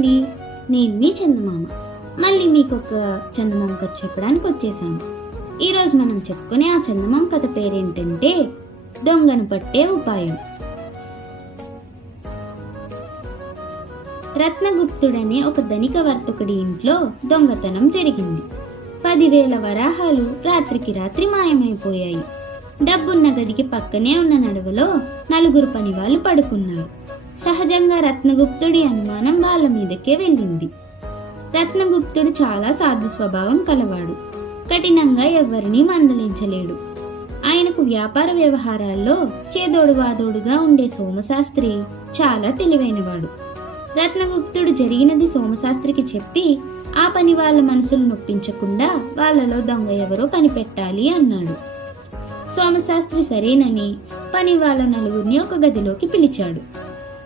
అండి, నేను మీ చందమామ. మళ్ళీ మీకు ఒక చందమామ కథ చెప్పడానికి వచ్చేసాను. ఈరోజు మనం చెప్పుకునే ఆ చందమామ కథ పేరేంటంటే దొంగను పట్టే ఉపాయం. రత్నగుప్తుడనే ఒక ధనిక వర్తకుడి ఇంట్లో దొంగతనం జరిగింది. 10,000 వరాహాలు రాత్రికి రాత్రి మాయమైపోయాయి. డబ్బున్న గదికి పక్కనే ఉన్న నడవలో 4 పనివాళ్ళు పడుకున్నారు. సహజంగా రత్నగుప్తుడి అనుమానం వాళ్ళ మీదకే వెళ్ళింది. రత్నగుప్తుడు చాలా సాధు స్వభావం కలవాడు. కఠినంగా ఎవరినీ మందలించలేడు. ఆయనకు వ్యాపార వ్యవహారాల్లో చేదోడు వాదోడుగా ఉండే సోమశాస్త్రి చాలా తెలివైనవాడు. రత్నగుప్తుడు జరిగినది సోమశాస్త్రికి చెప్పి ఆ పని వాళ్ళ మనసులు నొప్పించకుండా వాళ్ళలో దొంగ ఎవరో కనిపెట్టాలి అన్నాడు. సోమశాస్త్రి సరేనని పని వాళ్ళ 4 ఒక గదిలోకి పిలిచాడు.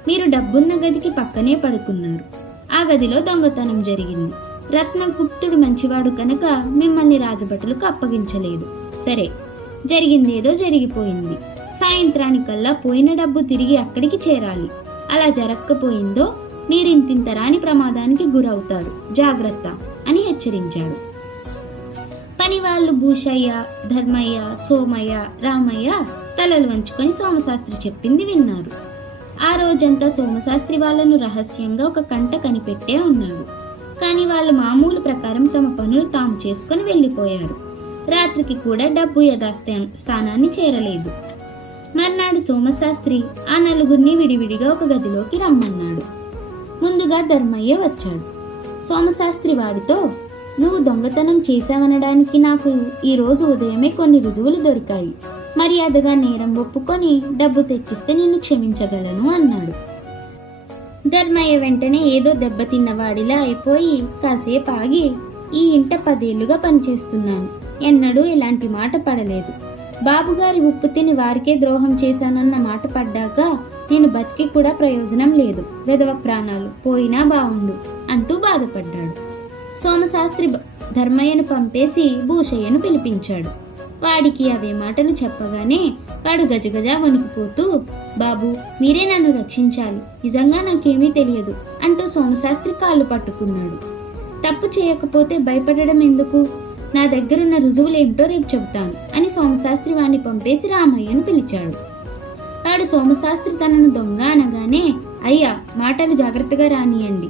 మీరు డబ్బున్న గదికి పక్కనే పడుకున్నారు. ఆ గదిలో దొంగతనం జరిగింది. రత్నగుప్తుడు మంచివాడు కనుక మిమ్మల్ని రాజభటులకు అప్పగించలేదు. సరే, జరిగిందేదో జరిగిపోయింది. సాయంత్రానికల్లా పోయిన డబ్బు తిరిగి అక్కడికి చేరాలి. అలా జరగకపోయిందో మీరింతింతరాని ప్రమాదానికి గురవుతారు, జాగ్రత్త అని హెచ్చరించాడు. పనివాళ్ళు భూషయ్య, ధర్మయ్య, సోమయ్య, రామయ్య తలలు వంచుకొని సోమశాస్త్రి చెప్పింది విన్నారు. ఆ రోజంతా సోమశాస్త్రి వాళ్ళను రహస్యంగా ఒక కంట కనిపెట్టే ఉన్నాడు. కానీ వాళ్ళు మామూలు ప్రకారం తమ పనులు తాము చేసుకుని వెళ్ళిపోయారు. రాత్రికి కూడా డబ్బు యథాస్థానాన్ని చేరలేదు. మర్నాడు సోమశాస్త్రి ఆ 4 విడివిడిగా ఒక గదిలోకి రమ్మన్నాడు. ముందుగా ధర్మయ్య వచ్చాడు. సోమశాస్త్రి వాడితో, నువ్వు దొంగతనం చేశావనడానికి నాకు ఈ రోజు ఉదయమే కొన్ని రుజువులు దొరికాయి. మర్యాదగా నేరం ఒప్పుకొని డబ్బు తెచ్చిస్తే నిన్ను క్షమించగలను అన్నాడు. ధర్మయ్య వెంటనే ఏదో దెబ్బతిన్నవాడిలా అయిపోయి కాసేపు ఆగి, ఈ ఇంట 10 ఏళ్లుగా పనిచేస్తున్నాను, ఎన్నడూ ఇలాంటి మాట పడలేదు. బాబుగారి ఉప్పు తిని వారికే ద్రోహం చేశానన్న మాట పడ్డాక నేను బతికి కూడా ప్రయోజనం లేదు, వెధవ ప్రాణాలు పోయినా బావుండు అంటూ బాధపడ్డాడు. సోమశాస్త్రి ధర్మయ్యను పంపేసి భూషయ్యను పిలిపించాడు. వాడికి అవే మాటలు చెప్పగానే వాడు గజగజ వణికిపోతూ, బాబు మీరే నన్ను రక్షించాలి, నిజంగా నాకేమీ తెలియదు అంటూ సోమశాస్త్రి కాళ్ళు పట్టుకున్నాడు. తప్పు చేయకపోతే భయపడడం ఎందుకు? నా దగ్గరున్న రుజువులేమిటో రేపు చెబుతాను అని సోమశాస్త్రి వాణ్ణి పంపేసి రామయ్యను పిలిచాడు. వాడు సోమశాస్త్రి తనను దొంగ అనగానే, అయ్యా మాటలు జాగ్రత్తగా రానియండి,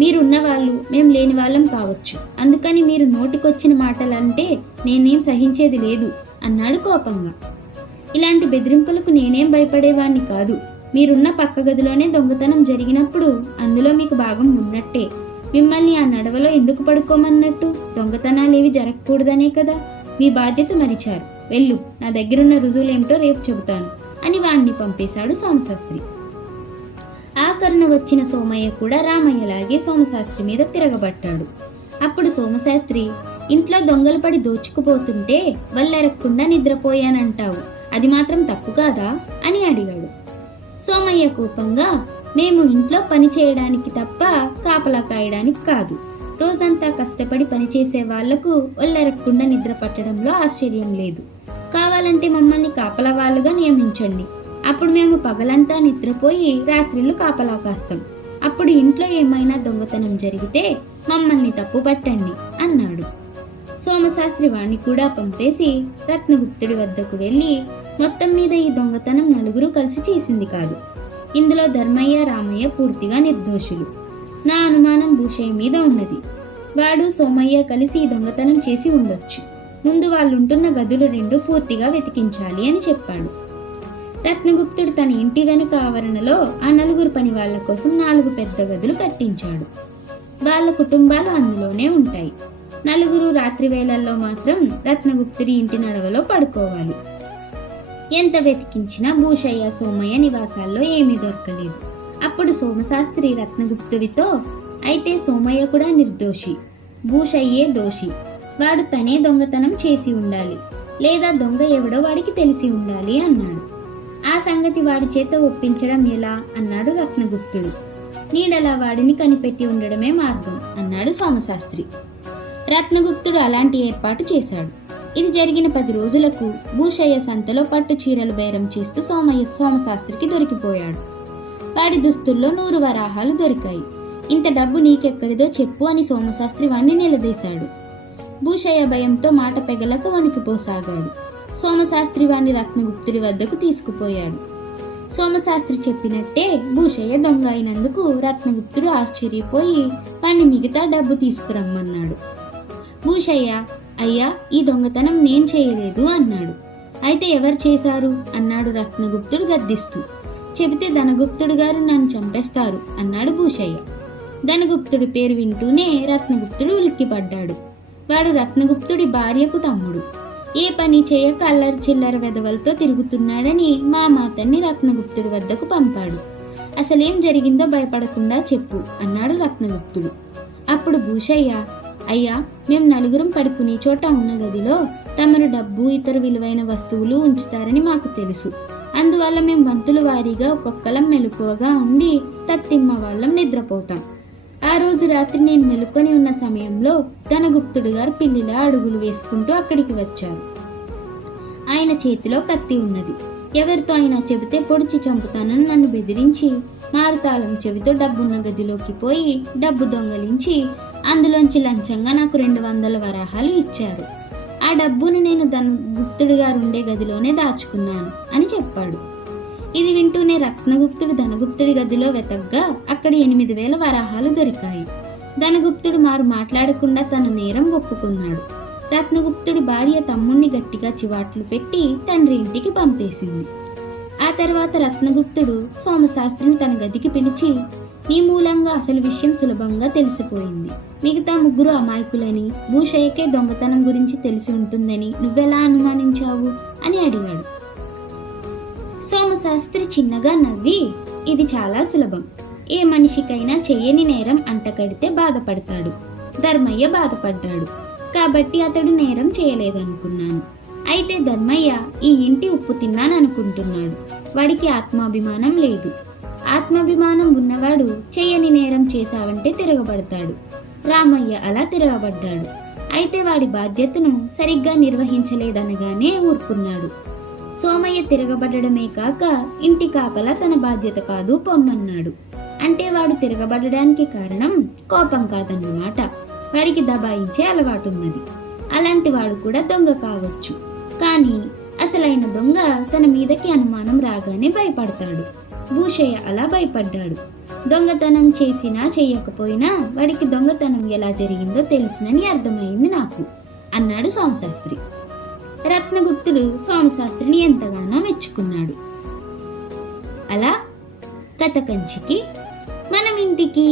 మీరున్న వాళ్ళు మేం లేని వాళ్ళం కావచ్చు, అందుకని మీరు నోటికొచ్చిన మాటలంటే నేనేం సహించేది లేదు అన్నాడు కోపంగా. ఇలాంటి బెదిరింపులకు నేనేం భయపడేవాణ్ణి కాదు. మీరున్న పక్క గదిలోనే దొంగతనం జరిగినప్పుడు అందులో మీకు భాగం ఉన్నట్టే. మిమ్మల్ని ఆ నడవలో ఎందుకు పడుకోమన్నట్టు? దొంగతనాలేవి జరగకూడదనే కదా. మీ బాధ్యత మరిచారు. వెళ్ళు, నా దగ్గరున్న రుజువులేమిటో రేపు చెబుతాను అని వాణ్ణి పంపేశాడు సోమశాస్త్రి. ఆఖరున వచ్చిన సోమయ్య కూడా రామయ్యలాగే సోమశాస్త్రి మీద తిరగబట్టాడు. అప్పుడు సోమశాస్త్రి, ఇంట్లో దొంగలు పడి దోచుకుపోతుంటే వల్లెరక్కుండా నిద్రపోయానంటావు, అది మాత్రం తప్పు కాదా అని అడిగాడు. సోమయ్య కోపంగా, మేము ఇంట్లో పని చేయడానికి తప్ప కాపలా కాయడానికి కాదు. రోజంతా కష్టపడి పనిచేసే వాళ్లకు ఒళ్ళెరక్కుండా నిద్ర పట్టడంలో ఆశ్చర్యం లేదు. కావాలంటే మమ్మల్ని కాపలా వాళ్ళుగా నియమించండి. అప్పుడు మేము పగలంతా నిద్రపోయి రాత్రిళ్ళు కాపలా కాస్తాం. అప్పుడు ఇంట్లో ఏమైనా దొంగతనం జరిగితే మమ్మల్ని తప్పు పట్టండి అన్నాడు. సోమశాస్త్రి వాణ్ణి కూడా పంపేసి రత్నగుప్తుడి వద్దకు వెళ్ళి, మొత్తం మీద ఈ దొంగతనం 4 కలిసి చేసింది కాదు. ఇందులో ధర్మయ్య, రామయ్య పూర్తిగా నిర్దోషులు. నా అనుమానం భూషయ్య మీద ఉన్నది. వాడు సోమయ్య కలిసి ఈ దొంగతనం చేసి ఉండొచ్చు. ముందు వాళ్ళుంటున్న గదులు 2 పూర్తిగా వెతికించాలి అని చెప్పాడు. రత్నగుప్తుడు తన ఇంటి వెనుక ఆవరణలో ఆ 4 పని వాళ్ళ కోసం 4 పెద్ద గదులు కట్టించాడు. వాళ్ళ కుటుంబాలు అందులోనే ఉంటాయి. 4 రాత్రి వేళల్లో మాత్రం రత్నగుప్తుడి ఇంటి నడవలో పడుకోవాలి. ఎంత వెతికించినా భూషయ్య, సోమయ్య నివాసాల్లో ఏమీ దొరకలేదు. అప్పుడు సోమశాస్త్రి రత్నగుప్తుడితో, అయితే సోమయ్య కూడా నిర్దోషి, భూషయ్యే దోషి. వాడు తనే దొంగతనం చేసి ఉండాలి, లేదా దొంగ ఎవడో వాడికి తెలిసి ఉండాలి అన్నాడు. ఆ సంగతి వాడి చేత ఒప్పించడం ఎలా అన్నాడు రత్నగుప్తుడు. నీడలా వాడిని కనిపెట్టి ఉండడమే మార్గం అన్నాడు సోమశాస్త్రి. రత్నగుప్తుడు అలాంటి ఏర్పాటు చేశాడు. ఇది జరిగిన 10 రోజులకు భూషయ్య సంతలో పట్టు చీరలు బేరం చేస్తూ సోమశాస్త్రికి దొరికిపోయాడు. వాడి దుస్తుల్లో 100 వరాహాలు దొరికాయి. ఇంత డబ్బు నీకెక్కడిదో చెప్పు అని సోమశాస్త్రి వాణ్ణి నిలదీశాడు. భూషయ్య భయంతో మాట పెగలక వణికిపోసాగాడు. సోమశాస్త్రి వాణ్ణి రత్నగుప్తుడి వద్దకు తీసుకుపోయాడు. సోమశాస్త్రి చెప్పినట్టే భూషయ్య దొంగ అయినందుకు రత్నగుప్తుడు ఆశ్చర్యపోయి వాణ్ణి మిగతా డబ్బు తీసుకురమ్మన్నాడు. భూషయ్య, అయ్యా, ఈ దొంగతనం నేను చేయలేదు అన్నాడు. అయితే ఎవరు చేశారు అన్నాడు రత్నగుప్తుడు గద్దిస్తూ. చెబితే ధనగుప్తుడు గారు నన్ను చంపేస్తారు అన్నాడు భూషయ్య. ధనగుప్తుడి పేరు వింటూనే రత్నగుప్తుడు ఉలిక్కిపడ్డాడు. వాడు రత్నగుప్తుడి భార్యకు తమ్ముడు. ఏ పని చేయక అల్లరి చిల్లర వెధవలతో తిరుగుతున్నాడని మామ అతన్ని రత్నగుప్తుడి వద్దకు పంపాడు. అసలేం జరిగిందో భయపడకుండా చెప్పు అన్నాడు రత్నగుప్తుడు. అప్పుడు భూషయ్య, అయ్యా, మేము నలుగురం పడుకునే చోట ఉన్న గదిలో తమరు డబ్బు ఇతర విలువైన వస్తువులు ఉంచుతారని మాకు తెలుసు. అందువల్ల మేము వంతుల వారీగా ఒక్కొక్కలం మెలకువగా ఉండి తత్తిమ్మ వాళ్ళం నిద్రపోతాం. ఆ రోజు రాత్రి నేను మెలుకొని ఉన్న సమయంలో ధనగుప్తుడు గారు పిల్లిలా అడుగులు వేసుకుంటూ అక్కడికి వచ్చారు. ఆయన చేతిలో కత్తి ఉన్నది. ఎవరితో అయినా చెబితే పొడిచి చంపుతానని నన్ను బెదిరించి మారుతాళం చెవితో డబ్బున్న గదిలోకి పోయి డబ్బు దొంగలించి అందులోంచి లంచంగా నాకు 200 వరాహాలు ఇచ్చారు. ఆ డబ్బును నేను ధనగుప్తుడు గారు ఉండే గదిలోనే దాచుకున్నాను అని చెప్పాడు. ఇది వింటూనే రత్నగుప్తుడు ధనగుప్తుడి గదిలో వెతగ్గా అక్కడ 8000 వరాహాలు దొరికాయి. ధనగుప్తుడు మారు మాట్లాడకుండా తన నేరం ఒప్పుకున్నాడు. రత్నగుప్తుడి భార్య తమ్ముణ్ణి గట్టిగా చివాట్లు పెట్టి తండ్రి ఇంటికి పంపేసింది. ఆ తర్వాత రత్నగుప్తుడు సోమశాస్త్రిని తన గదికి పిలిచి, ఈ మూలంగా అసలు విషయం సులభంగా తెలిసిపోయింది. మిగతా ముగ్గురు అమాయకులని, భూషయ్యకే దొంగతనం గురించి తెలిసి ఉంటుందని నువ్వెలా అనుమానించావు అని అడిగాడు. సోమశాస్త్రి చిన్నగా నవ్వి, ఇది చాలా సులభం. ఏ మనిషికైనా చెయ్యని నేరం అంటకడితే బాధపడతాడు. ధర్మయ్య బాధపడ్డాడు కాబట్టి అతడు నేరం చేయలేదనుకున్నాను. అయితే ధర్మయ్య ఈ ఇంటి ఉప్పు తిన్నాననుకుంటున్నాడు. వాడికి ఆత్మాభిమానం లేదు. ఆత్మాభిమానం ఉన్నవాడు చెయ్యని నేరం చేశావంటే తిరగబడతాడు. రామయ్య అలా తిరగబడ్డాడు. అయితే వాడి బాధ్యతను సరిగ్గా నిర్వహించలేదనగానే ఊరుకున్నాడు. సోమయ్య తిరగబడమే కాక ఇంటి కాపలా తన బాధ్యత కాదు పొమ్మన్నాడు. అంటే వాడు తిరగబడడానికి కారణం కోపం కాదన్నమాట. వాడికి దబాయించే అలవాటున్నది. అలాంటి వాడు కూడా దొంగ కావచ్చు. కానీ అసలైన దొంగ తన మీదకి అనుమానం రాగానే భయపడతాడు. భూషయ్య అలా భయపడ్డాడు. దొంగతనం చేసినా చెయ్యకపోయినా వాడికి దొంగతనం ఎలా జరిగిందో తెలుసునని అర్థమైంది నాకు అన్నాడు సోమశాస్త్రి. రత్నగుప్తుడు సోమశాస్త్రిని ఎంతగానో మెచ్చుకున్నాడు. అలా కథ కంచికి మనం ఇంటికి.